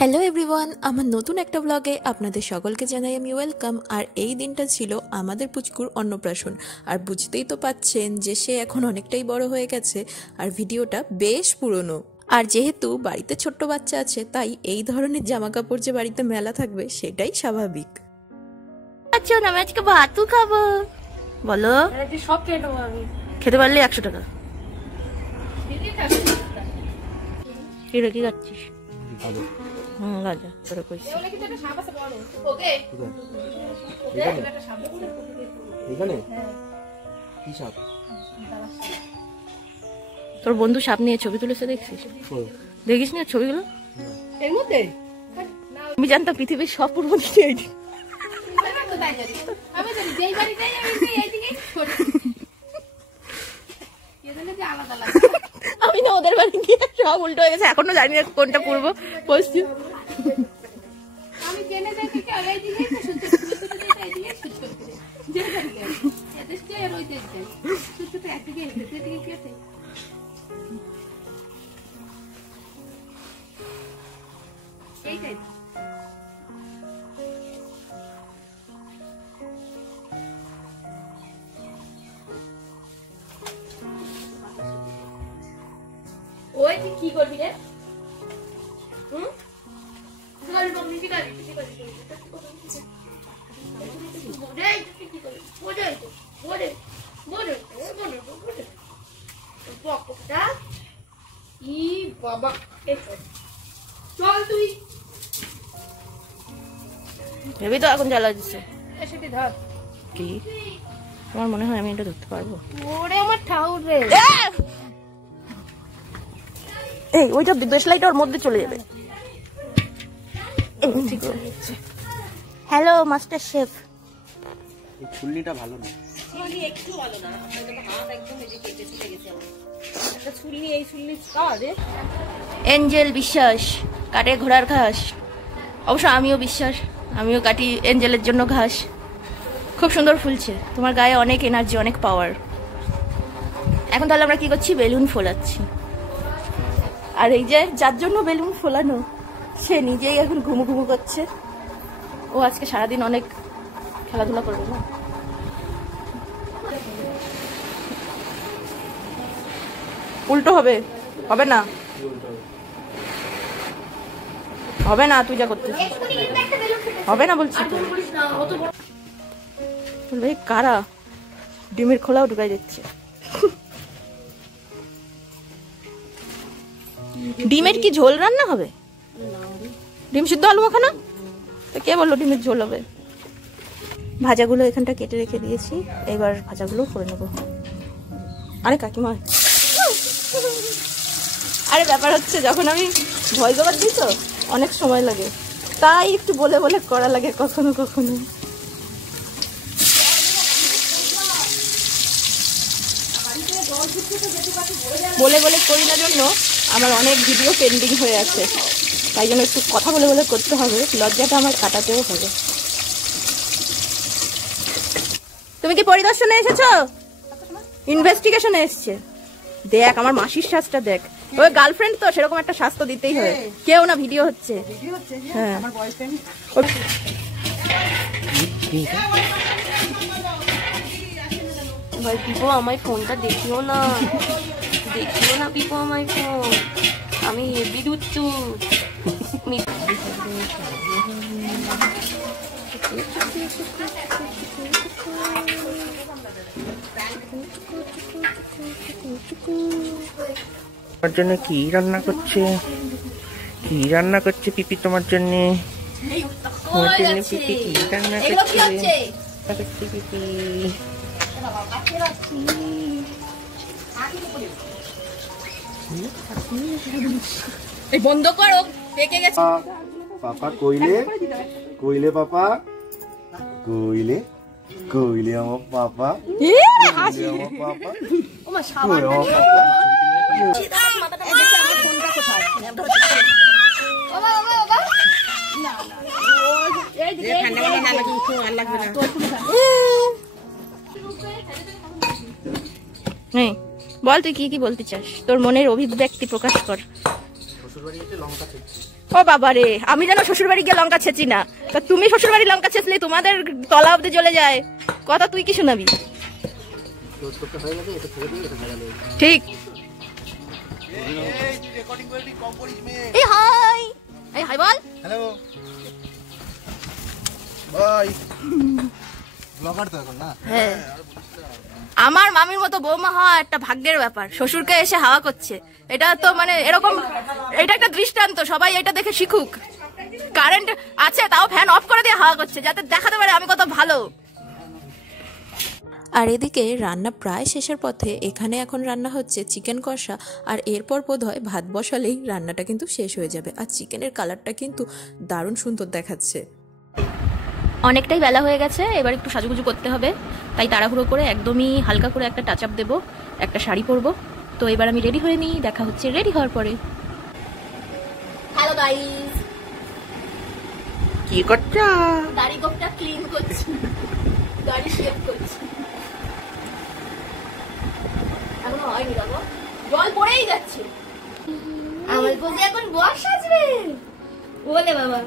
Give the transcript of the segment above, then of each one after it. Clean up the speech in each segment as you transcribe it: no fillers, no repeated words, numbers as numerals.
Hello everyone, আমার নতুন একটা ব্লগে আপনাদের সকলকে জানাই আমি ওয়েলকাম। আর এই দিনটা ছিল আমাদের পুচকুর অন্নপ্রাশন। আর বুঝতেই তো পাচ্ছেন যে সে এখন অনেকটাই বড় হয়ে গেছে আর ভিডিওটা বেশ পুরনো। আর যেহেতু বাড়িতে ছোট্ট বাচ্চা আছে তাই এই ধরনের জামা কাপড় যে বাড়িতে মেলা থাকবে সেটাই স্বাভাবিক। আচ্ছা, আমি আজকে ভাতও খাবো। বলো, সব খেয়ে নেবো আমি। খেতে পারলে 100 টাকা। কি রে, কি খাচ্ছিস? গাজা তোরা কইছিস। তোর বন্ধু সাপ নিয়ে ছবি তুলেছে, দেখছিস? দেখিস না ছবিগুলো? এর মধ্যে আমি জানতাম পৃথিবীর সব পূর্ব দিকে আমি না ওদের বাড়ি গিয়ে সব উল্টো হয়ে গেছে, এখনো জানি না কোনটা পূর্ব পশ্চিম। ওই তুই কি করবি রে? ভেবে তো এখন জ্বালা দিচ্ছে। কি তোমার মনে হয় আমি এটা ধরতে পারবো? ওরে আমার ঠাউর রে। এই ওইটা দেশলাইটা ওর মধ্যে চলে যাবে। Hello master chef. এই ছুলনিটা ভালো না। ছুলনি একটু ভালো না, আপনাদের হাত একদম এই যে কেটে চলে গেছে আমার। একটা ছুলনি, এই ছুলনি কাটে। এঞ্জেল বিশ্বাস কাটে ঘোড়ার ঘাস। অবশ্য আমিও বিশ্বাস, আমিও কাটি এঞ্জেলের জন্য ঘাস। খুব সুন্দর ফুলছে, তোমার গায়ে অনেক এনার্জি, অনেক পাওয়ার। এখন তাহলে আমরা কি করছি? বেলুন ফোলাচ্ছি। আর এই যে যার জন্য বেলুন ফোলানো সে নিজেই এখন ঘুমু ঘুমু করছে। ও আজকে সারাদিন অনেক খেলাধুলা করবে না? উল্টো হবে, হবে না, হবে না, তুই যা করতে হবে না বলছি। ভাই কারা ডিমের খোলাও ঢুকাই দিচ্ছে। ডিমের কি ঝোল রান্না হবে? ডিম সিদ্ধ আলু মাখানো? তো কে বললো ডিমের ঝোল হবে? ভাজাগুলো এখানটা কেটে রেখে দিয়েছি, এবার ভাজাগুলো করে নেবো। আরে কাকিমা, আরে ব্যাপার হচ্ছে যখন আমি ভয়েস ওভার দিই তো অনেক সময় লাগে, তাই একটু বলে বলে করা লাগে কখনো কখনো। বলে বলে করি না জন্য আমার অনেক ভিডিও পেন্ডিং হয়ে আছে, তাই জন্য একটু কথা বলে বলে করতে হবে, লজ্জাটা আমার কাটাতেও হবে। তুমি কি পরিদর্শনে এসেছো? ইনভেস্টিগেশনে এসছে। দেখ আমার মাসির সাজটা দেখ, ওই গার্লফ্রেন্ড তো সেরকম একটা স্বাস্থ্য দিতেই হবে। কেউ না ভিডিও হচ্ছে। হ্যাঁ ভাই পিপো আমার ফোনটা দেখিও না, দেখিও না পিপো আমার ফোন, আমি বিদ্যুৎ তো তোমার জন্য কি রান্না করছে? কি রান্না করছে পিপি তোমার জন্য? তোমার জন্য পিপি কি রান্না করছে? পিপি এই বন্ধ করো, পেকে গেছে। পাপা কইলে কইলে পাপা কইলে কইলে আমার পাপা আমার পাপা বল তুই কি কি বলতে চাস, তোর মনের অভিব্যক্তি প্রকাশ কর। ও বাবা রে, আমি যেন শ্বশুর বাড়ি গিয়ে লঙ্কা ছেঁচি না, তা তুমি শ্বশুর বাড়ি লঙ্কা ছেঁচলে তোমাদের তলা অব্দি চলে যায়। কথা তুই কি শোনাবি? ঠিক। এই হাই, এই হাই বল। Hello bye. ব্লগার তো এখন না? হ্যাঁ, আমার মামির মতো বৌমা হওয়া একটা ভাগ্যের ব্যাপার। শ্বশুরকে এসে হাওয়া করছে, এটা তো মানে এরকম, এটা একটা দৃষ্টান্ত, সবাই এটা দেখে শিখুক। কারেন্ট আছে তাও ফ্যান অফ করে দিয়ে হাওয়া করছে, যাতে দেখাতে পারে আমি কত ভালো। আর এদিকে রান্না প্রায় শেষের পথে। এখানে এখন রান্না হচ্ছে চিকেন কষা, আর এরপর বোধ হয় ভাত বসালেই রান্নাটা কিন্তু শেষ হয়ে যাবে। আর চিকেনের কালারটা কিন্তু দারুণ সুন্দর দেখাচ্ছে। অনেকটাই বেলা হয়ে গেছে, এবার একটু সাজুগুজু করতে হবে, তাই তাড়াহুড়ো করে একদমই হালকা করে একটা টাচ আপ দেবো, একটা শাড়ি পরবো। তো এবার আমি রেডি হয়ে নিই, দেখা হচ্ছে রেডি হওয়ার পরে। হ্যালো গাইস, কি করছো? দাড়ি গোপটা ক্লিন করছি, দাড়ি শেভ করছি। এখনো হয়নি বাবা, জল পড়েই যাচ্ছে। আমার বউ এখন বস আসবে বলে বাবা,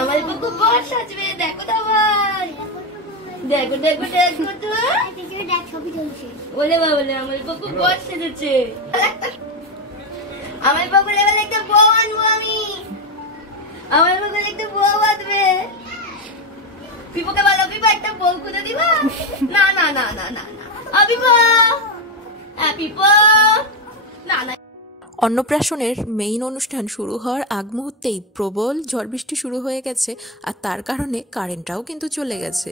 আমার বুকু বস আসবে। দেখো তো ভাই, দেখো দেখো দেখো তো, বলে বাবা বলে আমার বুকু বস সেজেছে। আমার বুকু লেভেল একটা বউ আনবো আমি, আমার বুকু একটা বউ আসবে। পিপুকে বলো, পিপু একটা বউ খুঁজে দিবা? না না না না না না, পিপু পিপু না না। অন্নপ্রাশনের মেইন অনুষ্ঠান শুরু হওয়ার আগ মুহূর্তেই প্রবল ঝড় বৃষ্টি শুরু হয়ে গেছে, আর তার কারণে কারেন্টটাও কিন্তু চলে গেছে।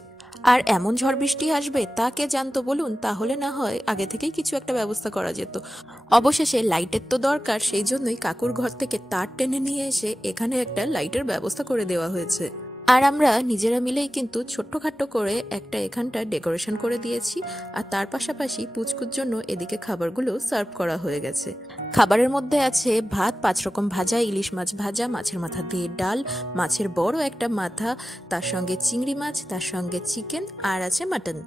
আর এমন ঝড় বৃষ্টি আসবে তা কে জানতো বলুন? তাহলে না হয় আগে থেকেই কিছু একটা ব্যবস্থা করা যেত। অবশেষে লাইটের তো দরকার, সেই জন্যই কাকুর ঘর থেকে তার টেনে নিয়ে এসে এখানে একটা লাইটের ব্যবস্থা করে দেওয়া হয়েছে। আর আমরা নিজেরা মিলেই কিন্তু ছোট্টখাট্টো করে একটা এখানটা ডেকোরেশন করে দিয়েছি। আর তার পাশাপাশি পুচকুর জন্য এদিকে খাবারগুলো সার্ভ করা হয়ে গেছে। খাবারের মধ্যে আছে ভাত, 5 রকম ভাজা, ইলিশ মাছ ভাজা, মাছের মাথা দিয়ে ডাল, মাছের বড় একটা মাথা, তার সঙ্গে চিংড়ি মাছ, তার সঙ্গে চিকেন, আর আছে মাটন।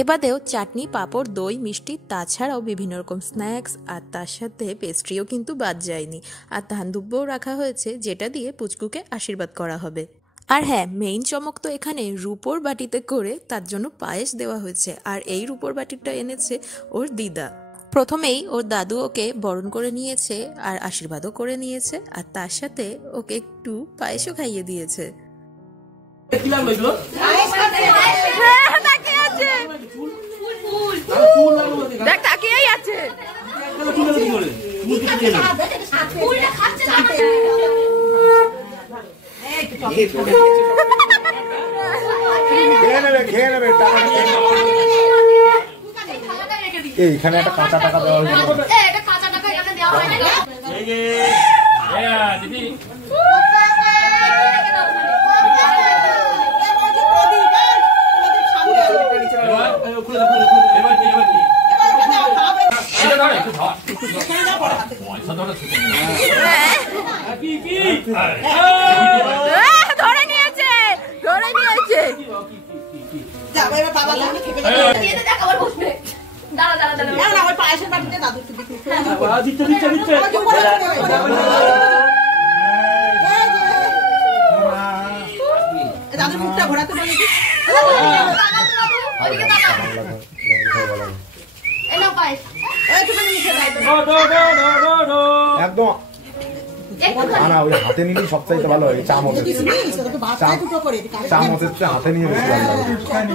এবাদেও চাটনি, পাঁপড়, দই, মিষ্টি, তাছাড়াও বিভিন্ন রকম স্ন্যাক্স, আর তার সাথে পেস্ট্রিও কিন্তু বাদ যায়নি। আর ধান দুব্বও রাখা হয়েছে, যেটা দিয়ে পুচকুকে আশীর্বাদ করা হবে। আর হ্যাঁ, মেইন চমক তো এখানে রূপোর বাটিতে করে তার জন্য পায়েস দেওয়া হয়েছে। আর এই রূপোর বাটিটা এনেছে ওর দিদা। প্রথমেই ওর দাদু ওকে বরণ করে নিয়েছে আর আশীর্বাদও করে নিয়েছে, আর তার সাথে ওকে একটু পায়েসও খাইয়ে দিয়েছে। দেখ তাকিয়েই আছে। এইখানে একটা কাঁচা টাকা দেওয়া হয়েছে। ধরে নিয়েছে, ধরে নিয়েছে। দাঁড়া দাঁড়া দাঁড়া, পায়েসের বাটিতে দাদু দিচ্ছে দিচ্ছে দিচ্ছে। দাদু মুখটা ঘোরাতে পারে কি? একদম না, ওই হাতে নিলেই সবচাইতে ভালো হয়। চামচের চামচের হাতে নিয়ে বেশি ভালো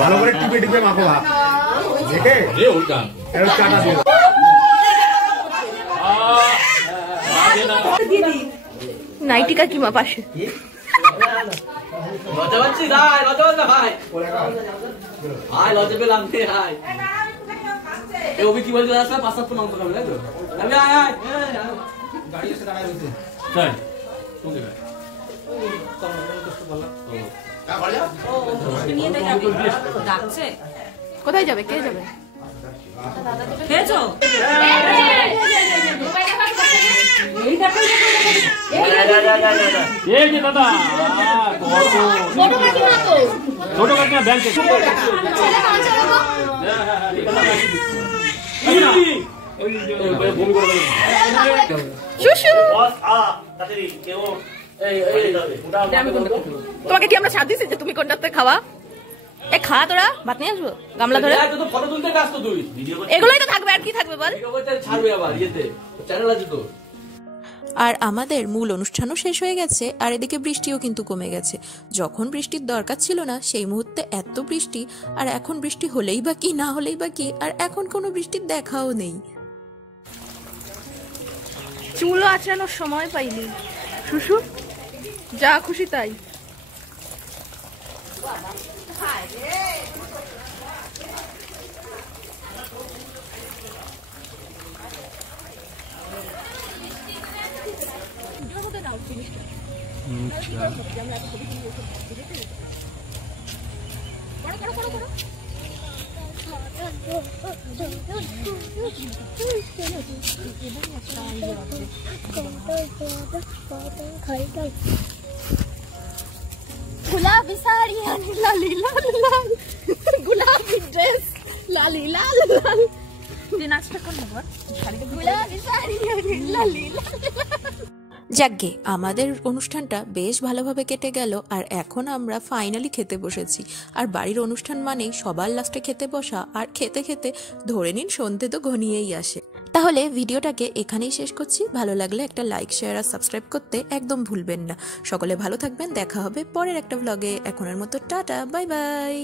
ভালো করে টিপে টিপে মাখো ভাত দেখে চাটা দিয়ে নাইটি কাকিমা পাশে। লজ্জা পাচ্ছি ভাই, লজ্জা পাচ্ছি ভাই, ভাই লজ্জা পেলাম ভাই। এই অভি কি বলতে আসবে? 5-7 মাংস খাবে তাই তো? আমি আয় আয় গাড়ি এসে দাঁড়ায় রয়েছে। তাই তুমি ভাই কোথায় যাবে? কে যাবে? এই যে দাদা ছোট কাকিমা ব্যাংকে তোমাকে কি আমরা সাথ দিচ্ছি যে তুমি কোনটাতে খাওয়া? এ খা, তোরা ভাত নিয়ে আসবো গামলা ধরে। ফটো তুলতে ব্যস্ত তুই, এগুলোই তো থাকবে, আর কি থাকবে বল? ছাড়বে আবার ইয়েতে চ্যানেল আছে তো। আর আমাদের মূল অনুষ্ঠানও শেষ হয়ে গেছে, আর এদিকে বৃষ্টিও কিন্তু কমে গেছে। যখন বৃষ্টির দরকার ছিল না সেই মুহূর্তে এত বৃষ্টি, আর এখন বৃষ্টি হলেই বা কি না হলেই বা কি, আর এখন কোনো বৃষ্টির দেখাও নেই। চুলও আঁচড়ানোর সময় পাইনি। শুশু যা খুশি তাই। गुलाबी साड़ी लाली लाल लाल, गुलाबी ड्रेस लाली लाल लाल। नाचটা কোন ব্যাপার? गुलाबी साड़ी लाली लाल। যাকগে, আমাদের অনুষ্ঠানটা বেশ ভালোভাবে কেটে গেল, আর এখন আমরা ফাইনালি খেতে বসেছি। আর বাড়ির অনুষ্ঠান মানেই সবার লাস্টে খেতে বসা, আর খেতে খেতে ধরে নিন সন্ধে তো ঘনিয়েই আসে। তাহলে ভিডিওটাকে এখানেই শেষ করছি। ভালো লাগলে একটা লাইক, শেয়ার আর সাবস্ক্রাইব করতে একদম ভুলবেন না। সকলে ভালো থাকবেন, দেখা হবে পরের একটা ব্লগে। এখনের মতো টাটা, বাই বাই।